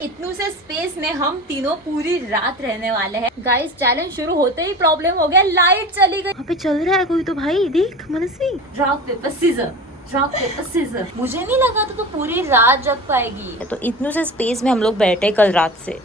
इतनू से स्पेस में हम तीनों पूरी रात रहने वाले हैं। गाइस चैलेंज शुरू होते ही प्रॉब्लम हो गया, लाइट चली गई। वहाँ पे चल रहा है कोई तो भाई, देख मनस्वी। Rock paper scissor. मुझे नहीं लगा तो पूरी रात जग पाएगी। तो इतनू से स्पेस में हम लोग बैठे कल रात से।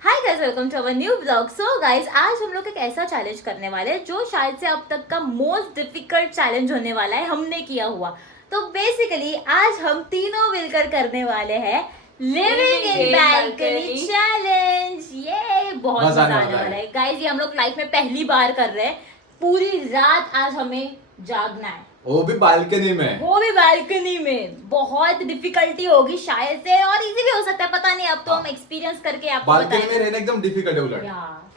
Hi guys, welcome to our new vlog. So guys, आज हम लोग एक ऐसा चैलेंज करने वाले हैं जो शायद से अब तक का मोस्ट डिफिकल्ट चैलेंज होने वाला है हमने किया हुआ। तो बेसिकली आज हम तीनों मिलकर करने वाले हैं लिविंग इन बैल्कनी चैलेंज। ये बहुत मजा आने वाला है गाइस। ये हम लोग लाइफ में पहली बार कर रहे हैं। पूरी रात आज हमें जागना है, वो भी बालकनी में। बहुत डिफिकल्टी होगी शायद से, और इजी भी हो सकता है, पता नहीं। अब तो हम एक्सपीरियंस करके आपको बालकनी में रहना एकदम डिफिकल्ट है उलट।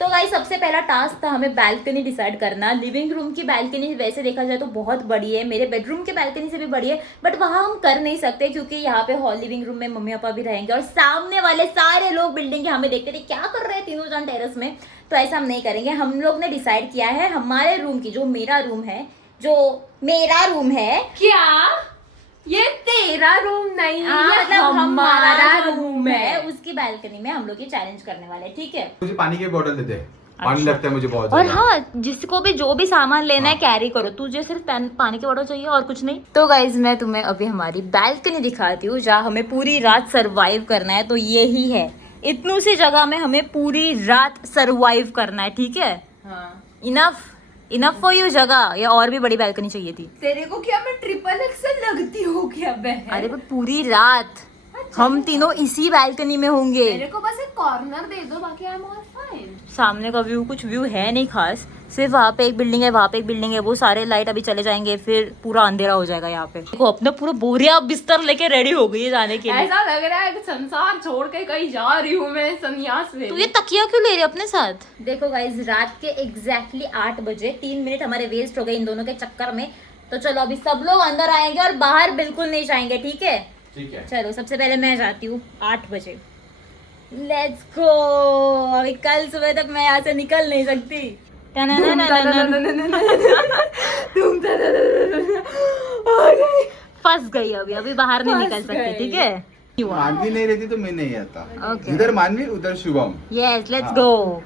तो गाइस, सबसे पहला टास्क था हमें बालकनी डिसाइड करना। लिविंग रूम की बालकनी वैसे देखा जाए तो बहुत बड़ी है, मेरे बेडरूम के बालकनी से भी बड़ी है, बट वहां हम कर नहीं सकते क्योंकि यहाँ पे हॉल लिविंग रूम में मम्मी पापा भी रहेंगे और सामने वाले सारे लोग बिल्डिंग के हमें देखते थे क्या कर रहे हैं तीनों जन टेरेस में। तो ऐसा हम नहीं करेंगे। हम लोग ने डिसाइड किया है हमारे रूम की, जो मेरा रूम है क्या ये तेरा रूम नहीं है, मतलब हमारा रूम रूम है, उसकी बालकनी में हम लोग ये चैलेंज करने वाले हैं, ठीक है। मुझे पानी की बोतल दे दे, पानी लगता है मुझे बहुत और ज्यादा। हाँ, जिसको भी जो भी सामान लेना है कैरी करो, तुझे सिर्फ पानी की बोतल चाहिए और कुछ नहीं। तो गाइज मैं तुम्हें अभी हमारी बालकनी दिखाती हूँ जहाँ हमें पूरी रात सरवाइव करना है। तो यही है, इतनू सी जगह में हमें पूरी रात सरवाइव करना है, ठीक है। इनफ फॉर यू जगह, या और भी बड़ी बालकनी चाहिए थी तेरे को क्या मैं ट्रिपल एक्सल लगती हूँ क्या बहन? अरे बट पूरी रात हम तीनों इसी बालकनी में होंगे। मेरे को बस एक कॉर्नर दे दो, बाकी आई एम ऑल फाइन। सामने का व्यू कुछ व्यू है नहीं खास, सिर्फ वहाँ पे एक बिल्डिंग है, वहाँ पे एक बिल्डिंग है, वो सारे लाइट अभी चले जाएंगे, फिर पूरा अंधेरा हो जाएगा यहाँ पे। देखो अपना पूरा बोरिया बिस्तर लेके रेडी हो गई है जाने के लिए। ऐसा लग रहा है कि संसार छोड़ के कहीं जा रही हूँ मैं, संन्यास ले। तू ये तकिया क्यों ले रही है अपने साथ? देखो गाइज, रात के एग्जैक्टली 8 बजे 3 मिनट हमारे वेस्ट हो गए इन दोनों के चक्कर में। तो चलो अभी सब लोग अंदर आएंगे और बाहर बिल्कुल नहीं जाएंगे, ठीक है। ठीक है, चलो सबसे पहले मैं जाती हूँ 8 बजे। Let's go. अभी कल सुबह तक मैं यहाँ से निकल नहीं सकती। फंस गई अभी बाहर नहीं निकल सकती, ठीक है। मानवी नहीं रहती तो मैं नहीं आता। Okay. इधर मानवी उधर Shubham. Yes, let's go.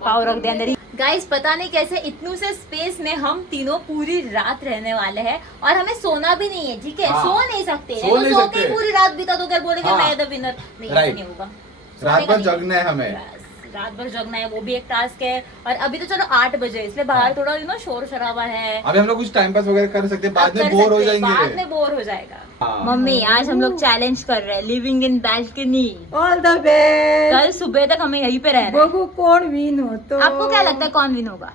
Power रख दे अंदर। गाइस पता नहीं कैसे इतनू से स्पेस में हम तीनों पूरी रात रहने वाले हैं और हमें सोना भी नहीं है, ठीक है। सो नहीं सकते, सो नहीं सो सकते। के पूरी रात बिता दो, क्या बोलेंगे हाँ। मैं द विनर। नहीं, ऐसा Right. नहीं होगा। रात सोने का भर नहीं। जगना है हमें। रात भर जगना है, वो भी एक टास्क है। और अभी तो चलो 8 बजे, इसलिए बाहर थोड़ा शोर शराबा है। अभी हम लोग कुछ टाइम पास वगैरह कर सकते हैं, बाद अब में कर बोर हो सकते हैं, बाद जाएंगे। में बोर हो जाएगा। हाँ। मम्मी आज हम लोग चैलेंज कर रहे हैं living in balcony. All the best. कल सुबह तक हमें यहीं पे रहना है। बघू कोण विन होतो. आपको क्या लगता है कौन विन होगा?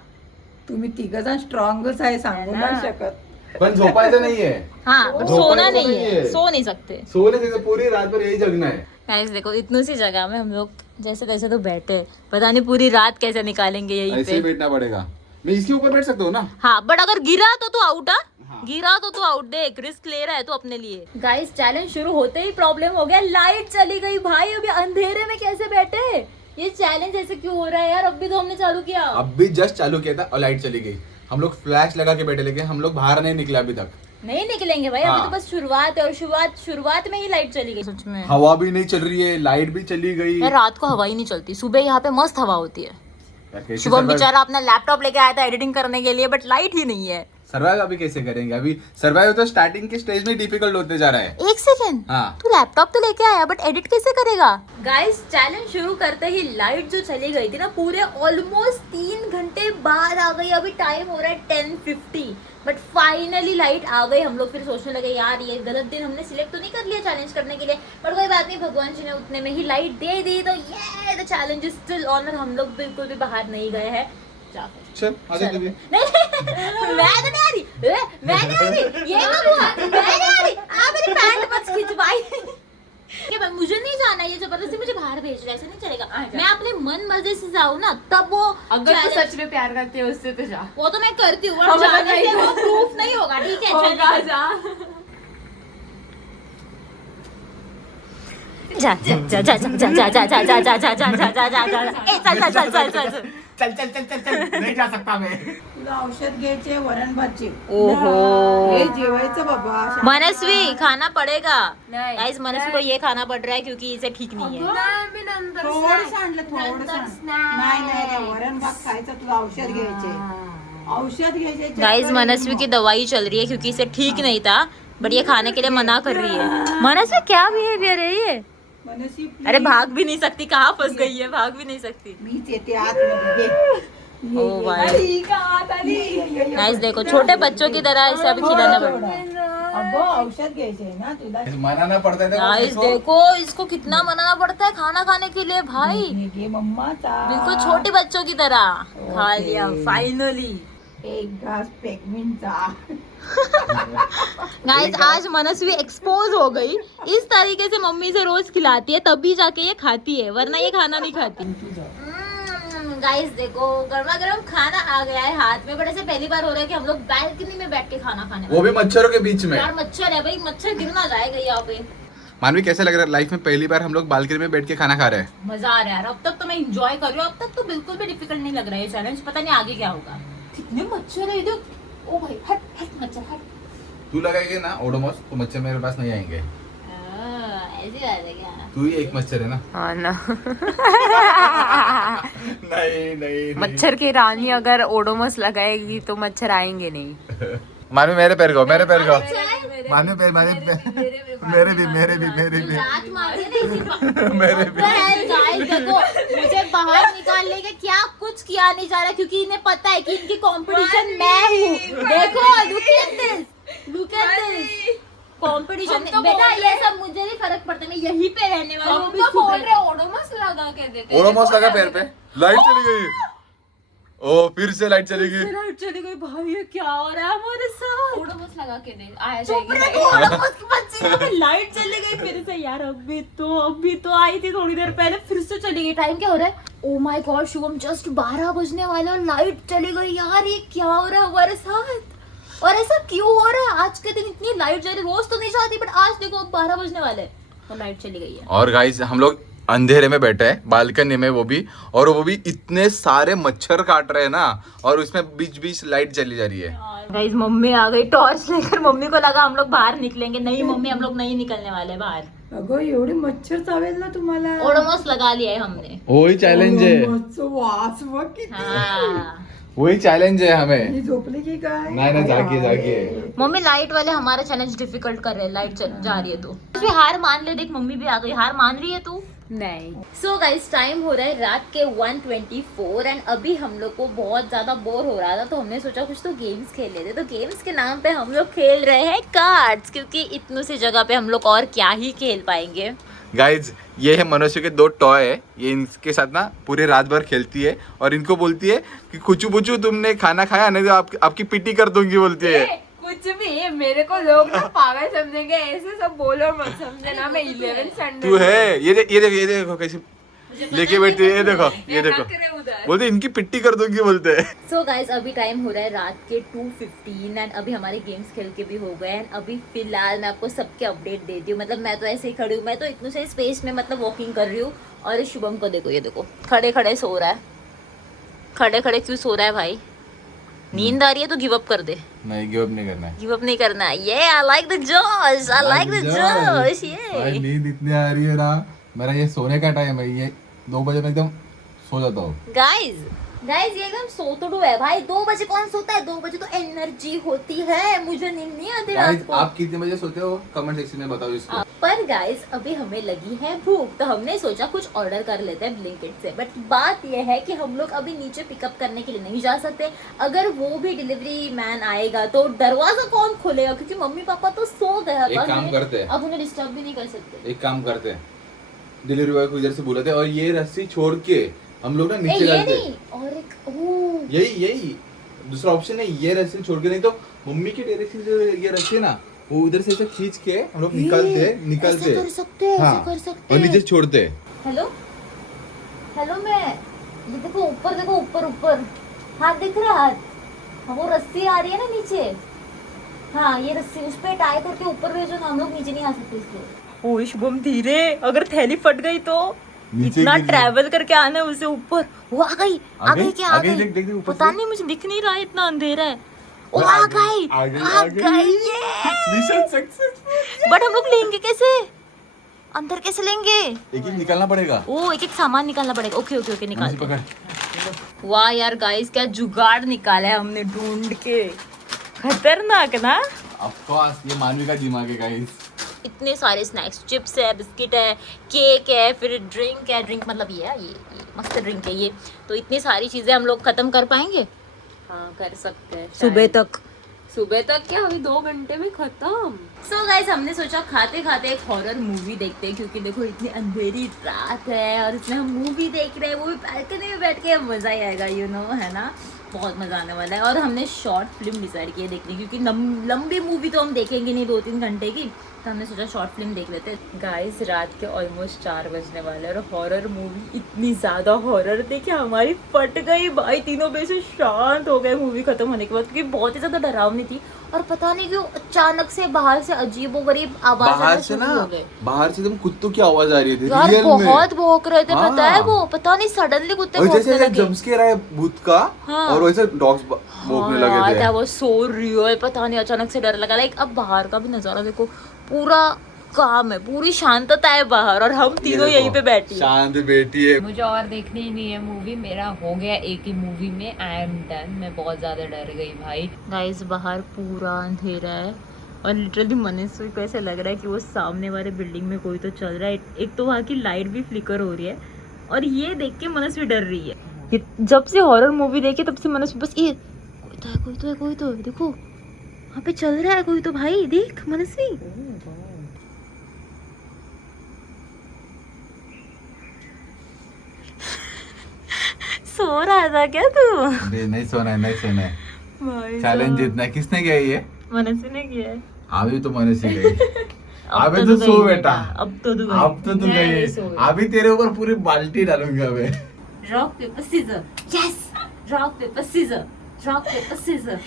तुम्ही तिघजण स्ट्रॉंगच आहे, सांगू है ना? नाही शकत. पण झोपायचं नाहीये, हाँ, झोपायचं सोना नहीं है, नहीं है। सो नहीं सकते। सोने से पूरी रात भर यही जगना है। गाइस देखो, इतनी सी जगह में हम लोग जैसे तैसे तो बैठे, पता नहीं पूरी रात कैसे निकालेंगे यहीं ऐसे ही पे। बैठना पड़ेगा। मैं इसके ऊपर बैठ सकता हूँ ना? हाँ, बट अगर गिरा तो तू आउट। हाँ। गिरा तो तू आउट, देख रिस्क ले रहा है तो अपने लिए। गाइस चैलेंज शुरू होते ही प्रॉब्लम हो गया, लाइट चली गई। भाई अभी अंधेरे में कैसे बैठे? ये चैलेंज ऐसे क्यों हो रहा है यार? अभी तो हमने चालू किया। अब भी जस्ट चालू किया था और लाइट चली गई। हम लोग फ्लैश लगा के बैठे, लेकिन हम लोग बाहर नहीं निकले अभी तक। नहीं निकलेंगे भाई, अभी तो बस शुरुआत है, और शुरुआत में ही लाइट चली गई। सच में हवा भी नहीं चल रही है, लाइट भी चली गई। यार, रात को हवा ही नहीं चलती, सुबह यहाँ पे मस्त हवा होती है। यार, कैसे शुभम survive- बेचारा अपना लैपटॉप लेके आया था एडिटिंग करने के लिए, बट लाइट ही नहीं है। सर्वाइव अभी कैसे करेंगे? अभी सर्वाइव तो स्टार्टिंग के स्टेज में डिफिकल्ट होते जा रहा है। एक सेकेंड, हाँ। तू लैपटॉप तो लेके आया, बट एडिट कैसे करेगा? गाइस चैलेंज शुरू करते ही लाइट जो चली गई थी ना, पूरे ऑलमोस्ट 3 घंटे बाद आ गई। अभी टाइम हो रहा है 10:50, बट फाइनली लाइट आ गई। हम लोग फिर सोचने लगे यार ये गलत दिन हमने सिलेक्ट तो नहीं कर लिया चैलेंज करने के लिए, पर कोई बात नहीं, भगवान जी ने उतने में ही लाइट दे दी। तो ये the challenge is still on और हम लोग बिल्कुल भी बाहर नहीं गए हैं। जा फिर। चल आजा तू भी। नहीं मैं तो नहीं आ रही, मैं नहीं आ रही, ये मत हुआ, मैं नहीं आ रही। आप मेरी पैंट मत खिंचवाई। मुझे नहीं जाना, ये जबरदस्ती मुझे बाहर भेज रहा है, ऐसे नहीं चलेगा। मैं अपने मन मर्जी से जाऊँ ना, तब वो अगर तू challenge- सच में प्यार करती है उससे तो जा। वो तो मैं करती हूँ, हाँ, और जाने नहीं। से वो प्रूफ नहीं होगा, ठीक है। चल होगा, निकल। जा जा जा जा जा जा जा जा जा जा जा जा जा जा जा जा ए चल चल चल चल चल चल चल चल चल चल नहीं जा सकता मैं. तुला औषध घ्यायचे वरण भातचे ओहो हे जेवायचं बाबा. मनस्वी खाना पड़ेगा नहीं. गाइस मनस्वी को ये खाना पड़ रहा है क्योंकि इसे ठीक नहीं है नाही, मी नंतर थोडंसं snack. आणलं थोडंसं. नंतर snack. नाही नाही नाही, वरण भात खायचं तुला औषध घ्यायचे. औषध घ्यायचे. गाइस मनस्वी की दवाई चल रही है क्योंकि इसे ठीक नहीं था बट ये खाने के लिए मना कर रही है. मनस्वी क्या बिहेवियर है ये. मनस्वी please. अरे भाग भी नहीं सकती कहाँ फंस गई है भाग भी नहीं सकती. मीच येते आतमध्ये घे. ओ भाई आली का आत आली. गाइस देखो छोटे बच्चों की तरह इसे अभी खिलाना पड़ता है. अगो औषध घ्यायचे ना तुला. मनाना पड़ता है गाइस देखो इसको कितना मनाना पड़ता है खाना खाने के लिए भाई. हे घे मम्माचा. बिल्कुल छोटे बच्चों की तरह खा लिया फाइनली. एक घास पेगमिनचा. गाइस आज मनस्वी एक्सपोज हो गई. इस तरीके से मम्मी से रोज खिलाती है तभी जाके ये खाती है वरना ये खाना नहीं खाती. गाइस देखो गर्मा गर्म खाना आ गया है हाथ में बट ऐसे पहली बार हो रहा है कि हम लोग बैल्कनी में बैठ के खाना खाने वो भी मच्छरों के बीच में. यार मच्छर है भाई मच्छर गिर ना जाएगा यहाँ पे. मानवी कैसा लग रहा है लाइफ में पहली बार हम लोग बालकनी में बैठ के खाना खा रहे हैं. मजा आ रहा है यार अब तक तो मैं इंजॉय कर रही हूँ अब तक तो बिल्कुल भी डिफिकल्ट नहीं लग रहा है ये चैलेंज. पता नहीं आगे क्या होगा. कितने मच्छर है इधर. ओ भाई हट हट मच्छर हट. तू लगाएगी ना ओडोमॉस तो मच्छर मेरे पास नहीं आएंगे. ऐसी बात है क्या. तू ही एक मच्छर है ना. हाँ ना. नहीं नहीं मच्छर की रानी अगर ओडोमस लगाएगी तो मच्छर आएंगे नहीं. मानवी मेरे पैर को मानवी पैर मेरे भी लात मारे ना इसी मेरे भी. गाइस देखो मुझे बाहर निकालने का क्या कुछ किया नहीं जा रहा क्योंकि इन्हें पता है कि इनकी कंपटीशन मैं हूँ. देखो लुक एट दिस कंपटीशन. बेटा ये सब मुझे नहीं फर्क पड़ता मैं यहीं पे रहने वाली हूँ. हम तो बोल रहे ओडोमस लगा के देते. ओडोमॉस लगा पैर पे. लाइट चली गई. ओ फिर से लाइट चली गई. लाइट चली गई भाई ये क्या हो रहा है हमारे साथ. ओडोमस लगा के दे आया चुप जाएगी. रहो उसकी बच्ची की लाइट चली गई फिर से यार. अभी तो आई थी थोड़ी देर पहले फिर से चली गई. टाइम क्या हो रहा है. ओ माय गॉड शुभम जस्ट 12 बजने वाले और लाइट चली गई. यार ये क्या हो रहा है हमारे साथ और ऐसा क्यों हो रहा है. आज के दिन इतनी लाइट जा रही रोज तो नहीं जाती बट आज देखो अब 12 बजने वाले और लाइट चली गई है. और गाइस हम लोग अंधेरे में बैठे हैं बालकनी में वो भी इतने सारे मच्छर काट रहे हैं ना और उसमें बीच बीच लाइट चली जा रही है. गाइस मम्मी आ गई टॉर्च लेकर. मम्मी को लगा हम लोग बाहर निकलेंगे. नहीं मम्मी हम लोग नहीं निकलने वाले बाहर. अगो एवढे मच्छर चावेल ना तुम्हाला. ओडोमॉस लगा लिया है हमने. वही चॅलेंज आहे. ओडोमॉसचं वास बघ किती. हाँ. वही चॅलेंज आहे हमें. ही झोपली की काय. नाही जागी मम्मी लाइट वाले हमारा चैलेंज डिफिकल्ट कर रहे हैं. लाइट जा रही है तो हार मान ले. देख मम्मी भी आ गई. हार मान रही है तू. नहीं. सो गाइस टाइम हो रहा है रात के 1:24 एंड अभी हम लोग को बहुत ज्यादा बोर हो रहा था तो हमने सोचा कुछ तो गेम्स खेल लेते. तो गेम्स के नाम पे हम लोग खेल रहे हैं कार्ड्स क्योंकि इतनी सी जगह पे हम लोग और क्या ही खेल पाएंगे. गाइज ये है मनुष्य के 2 टॉय है. ये इनके साथ ना पूरे रात भर खेलती है और इनको बोलती है कि कुचू पुचू तुमने खाना खाया नहीं तो आपकी पिटी कर दूंगी बोलती है. कुछ भी मेरे को लोग ना पागल समझेंगे. ऐसे सब बोलो मत समझे ना. मैं 11th स्टैंडर्ड तू है ये देखो कैसे लेके बैठती है. ये देखो बोलते इनकी पिट्टी कर दूंगी बोलते हैं. सो गाइस अभी टाइम हो रहा है रात के 2:15 एंड अभी हमारे गेम्स खेल के भी हो गए एंड अभी फिलहाल मैं आपको सबके अपडेट देती हूँ. मतलब मैं तो ऐसे ही खड़ी हूँ. मैं तो इतने से स्पेस में मतलब वॉकिंग कर रही हूँ और शुभम को देखो ये देखो खड़े खड़े सो रहा है. खड़े खड़े क्यों सो रहा है भाई. नींद आ रही है तो गिव अप कर दे. नहीं गिव अप नहीं करना है. गिव अप नहीं करना है. ये आई लाइक द जोश. आई लाइक द जोश. ये नींद इतनी आ रही है ना. मेरा ये सोने का टाइम है. ये 2 बजे में एकदम सो जाता हूँ. गाइस ये एकदम सोतड़ू है भाई. 2 बजे कौन सोता है. 2 बजे तो एनर्जी होती है. मुझे नींद नहीं आती रात को. आप कितने बजे सोते हो कमेंट सेक्शन में बताओ इसको. पर गाइस अभी हमें लगी है भूख तो हमने सोचा कुछ ऑर्डर कर लेते हैं ब्लिंकिट से. बट बात यह है कि हम लोग अभी नीचे पिकअप करने के लिए नहीं जा सकते. अगर वो भी डिलीवरी मैन आएगा तो दरवाजा कौन खोलेगा क्योंकि मम्मी पापा तो सो गए. एक काम करते हैं. अब उन्हें डिस्टर्ब भी नहीं कर सकते. एक काम करते हैं डिलीवरी बॉय को इधर से बुलाते हैं और ये रस्सी छोड़ के हम लोग ना नीचे ये डालते नहीं और एक यही दूसरा ऑप्शन है. ये रस्सी छोड़ के नहीं तो मम्मी की डायरेक्शन से ये रस्सी है ना वो उधर से ऐसे खींच के हम लोग निकालते ऐसे कर सकते हैं. हाँ, ऐसे कर सकते और हैं. नीचे छोड़ते. हेलो मैं ये देखो ऊपर हाथ दिख रहा है. हाथ हाँ, वो रस्सी आ रही है ना नीचे. हाँ ये रस्सी उस पे टाई करके ऊपर भेजो ना. हम लोग नीचे नहीं आ सकते इसलिए. ओ शुभम धीरे अगर थैली फट गई तो नीचे इतना गिर गई। ट्रैवल करके आना है उसे ऊपर। वो आ गई आ गई? क्या आ आ गई? गई? देख, देख, देख, ऊपर पता से। नहीं, मुझे दिख नहीं रहा है, इतना अंधेरा है। वो वो आ आ गई गई, आ गई, आ आ गई। गई ये। Mission successful. बट हम लोग लेंगे कैसे, अंदर कैसे लेंगे? एक एक निकालना पड़ेगा। ओ एक एक सामान निकालना पड़ेगा। ओके ओके ओके मुझे निकालते हैं। पकड़। वाह यार गाइस, क्या जुगाड़ निकाला है हमने ढूंढ के। खतरनाक ना। ऑफ कोर्स ये मानवी का दिमाग है गाइस। इतने सारे स्नैक्स, चिप्स है, बिस्किट है, केक है, फिर ड्रिंक है। ड्रिंक मतलब ये है, ये मस्त ड्रिंक है ये। तो इतनी सारी चीजें हम लोग खत्म कर पाएंगे हाँ कर सकते हैं सुबह शायद। तक? सुबह तक क्या, अभी 2 घंटे में खत्म। सो गाइस हमने सोचा खाते खाते एक हॉरर मूवी देखते हैं, क्योंकि देखो इतनी अंधेरी रात है और इसमें हम मूवी देख रहे हैं, वो भी बालकनी में बैठ के, मजा ही आएगा है ना। बहुत मजा आने वाला है। और हमने शॉर्ट फिल्म डिसाइड की है देखने, क्योंकि लंबी मूवी तो हम देखेंगे नहीं 2-3 घंटे की, तो हमने सोचा शॉर्ट फिल्म देख लेते हैं। गाइस रात के ऑलमोस्ट 4 बजने वाले हैं और हॉरर मूवी इतनी ज्यादा हॉरर देखिए हमारी फट गई भाई। तीनों बेसे शांत हो गए मूवी खत्म होने के बाद, क्योंकि बहुत ही ज्यादा डरावनी थी। और पता नहीं क्यों अचानक से बाहर से अजीबोगरीब आवाज बाहर आना से शुरू ना, हो गए। बाहर से एकदम कुत्तों की आवाज आ रही थी यार रियल में। बहुत भौंक रहे थे, पता है हाँ। वो, पता नहीं सडनली कुत्ते और भौंकने जैसे लगे। जंप स्केयर आया भूत का, हाँ। और वैसे डॉग्स भौंकने लगे थे। वो सो रियल, पता नहीं अचानक से डर लगा। लाइक अब बाहर का भी नजारा देखो, पूरा काम है, पूरी शांतता है बाहर और हम तीनों ये देखो, यहीं पे बैठी है। शांत बैठी है। मुझे और देखनी ही नहीं है मूवी, मेरा हो गया एक ही मूवी में, आई एम डन। मैं बहुत ज्यादा डर गई भाई। गाइस बाहर पूरा अंधेरा है और लिटरली मनस्वी को ऐसा लग रहा है कि वो सामने वाले बिल्डिंग में कोई तो चल रहा है। एक तो वहाँ की लाइट भी फ्लिकर हो रही है और ये देख के मनस्वी डर रही है। जब से हॉरर मूवी देखी तब से मनस्वी बस ये कोई तो है, कोई तो है, कोई तो है, देखो वहाँ पे चल रहा है कोई तो, भाई देख मनस्वी। सो रहा था क्या तू? अरे नहीं सोना है, नहीं सोना है। भाई चैलेंज जीतना है। किसने किया ये? मनस्वी ने किया है। अभी तो मैंने सीख गई। अब अबे तो तो सो गई बेटा। अब तो तू गई। अब तो तू गई। अभी तेरे ऊपर पूरी बाल्टी डालूंगा मैं। Rock paper scissor, yes, rock paper scissor, rock paper scissor.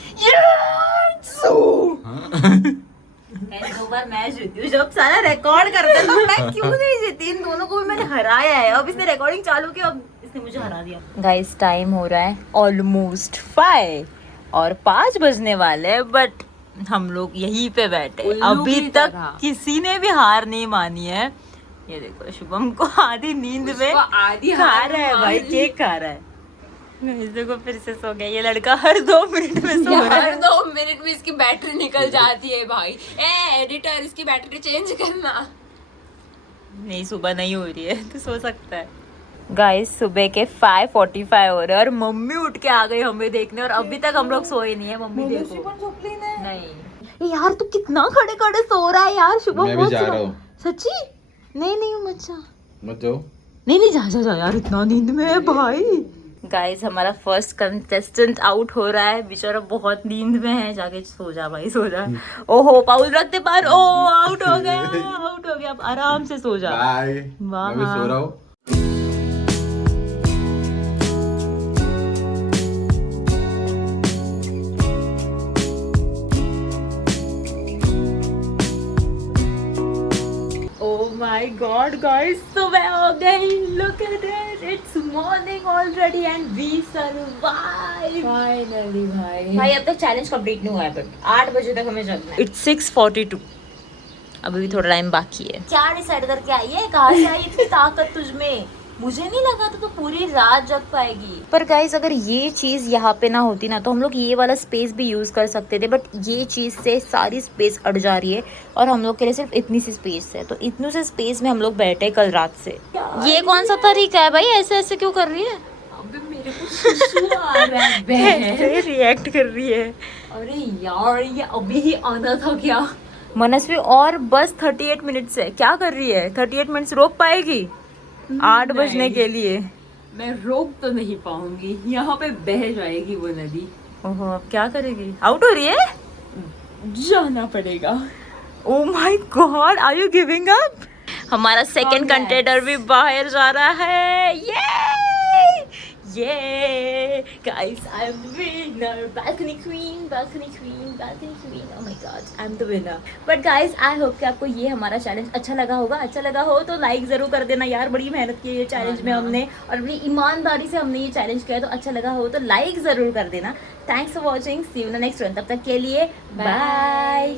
दो बार मैं जीती हूँ, जब सारा रिकॉर्ड करते हैं तो मैं क्यों नहीं जीती? इन दोनों को भी मैंने हराया है। अब इसने रिकॉर्डिंग चालू की, अब इसने मुझे हरा दिया। गाइस टाइम हो रहा है ऑलमोस्ट 5 और 5 बजने वाले हैं, बट हम लोग यहीं पे बैठे उल्लू अभी की तक तरह। किसी ने भी हार नहीं मानी है। ये देखो शुभम को आधी नींद में उसको आधी खा हार रहा है भाई, मान ली। केक खा रहा है। Guys, देखो फिर से सो गया ये लड़का, हर 2 मिनट में सो रहा हर है। 2 मिनट में इसकी बैटरी निकल जाती है भाई। ए एडिटर, इसकी बैटरी चेंज करना। नहीं सुबह नहीं हो रही है तो सो सकता है। गाइस सुबह के 5:45 हो रहे हैं और मम्मी उठ के आ गई हमें देखने और अभी तक हम लोग सोए नहीं है। मम्मी देखो नहीं यार, तू कितना खड़े खड़े सो रहा है यार। शुभम मैं भी बहुत जा सो रहा रहा हूँ। सच्ची? नहीं मत जा, मत जाओ। नहीं जा जा जा यार, इतना नींद में है भाई। गाइस हमारा फर्स्ट कंटेस्टेंट आउट हो रहा है, बेचारा बहुत नींद में है। जाके सो जा भाई, सो जा। ओहो पाउल रखते पर, ओ आउट हो गया, आउट हो गया। अब आराम से सो जा। बाय। वाह। मैं भी सो रहा हूँ। Oh my God, guys, सुबह हो गई। Look at it, it's morning already and we survived. Finally भाई। भाई अब तक चैलेंज कंप्लीट नहीं हुआ है, बट 8 बजे तक हमें जगना है। It's 6:42. अभी भी थोड़ा टाइम बाकी है। क्या डिसाइड करके आई है? कहाँ से आई इतनी ताकत तुझमें? मुझे नहीं लगा तो पूरी रात जग पाएगी। पर गाइस अगर ये चीज़ यहाँ पे ना होती ना तो हम लोग ये वाला स्पेस भी यूज़ कर सकते थे, बट ये चीज़ से सारी स्पेस अड़ जा रही है और हम लोग के लिए सिर्फ इतनी सी स्पेस है। तो इतनी से स्पेस में हम लोग बैठे कल रात से। ये कौन सा तरीका है भाई? ऐसे ऐसे क्यों कर रही है? अबे मेरे को सुसु आ रहा है बहन। रिएक्ट कर रही है। अरे यार ये अभी ही आना था क्या? मनस्वी और बस 38 मिनट्स है। क्या कर रही है? 38 मिनट्स रोक पाएगी 8 बजने के लिए? मैं रोक तो नहीं पाऊंगी, यहाँ पे बह जाएगी वो नदी। ओहो अब क्या करेगी? आउट हो रही है? जाना पड़ेगा। Oh my god, are you giving up? हमारा सेकंड कंटेंडर भी बाहर जा रहा है। ये ये guys I am the winner, balcony queen, balcony queen, balcony queen, oh my god I am the winner. But guys I hope कि आपको ये हमारा चैलेंज अच्छा लगा होगा। अच्छा लगा हो तो लाइक जरूर कर देना यार, बड़ी मेहनत की है ये चैलेंज में हमने, और बड़ी ईमानदारी से हमने ये चैलेंज किया है, तो अच्छा लगा हो तो लाइक जरूर कर देना। Thanks for watching, see you in the next one, तब तक के लिए बाय।